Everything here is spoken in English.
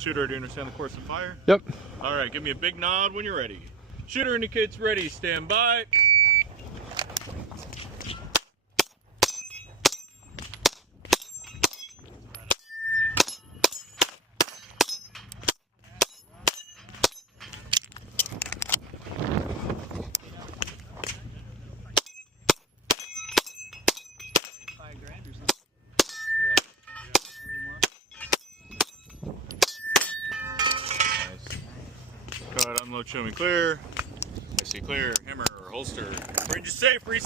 Shooter, do you understand the course of fire? Yep. All right, give me a big nod when you're ready. Shooter indicates ready, stand by. Go ahead, unload, show me clear. I see clear, hammer, holster. Range is safe, reset.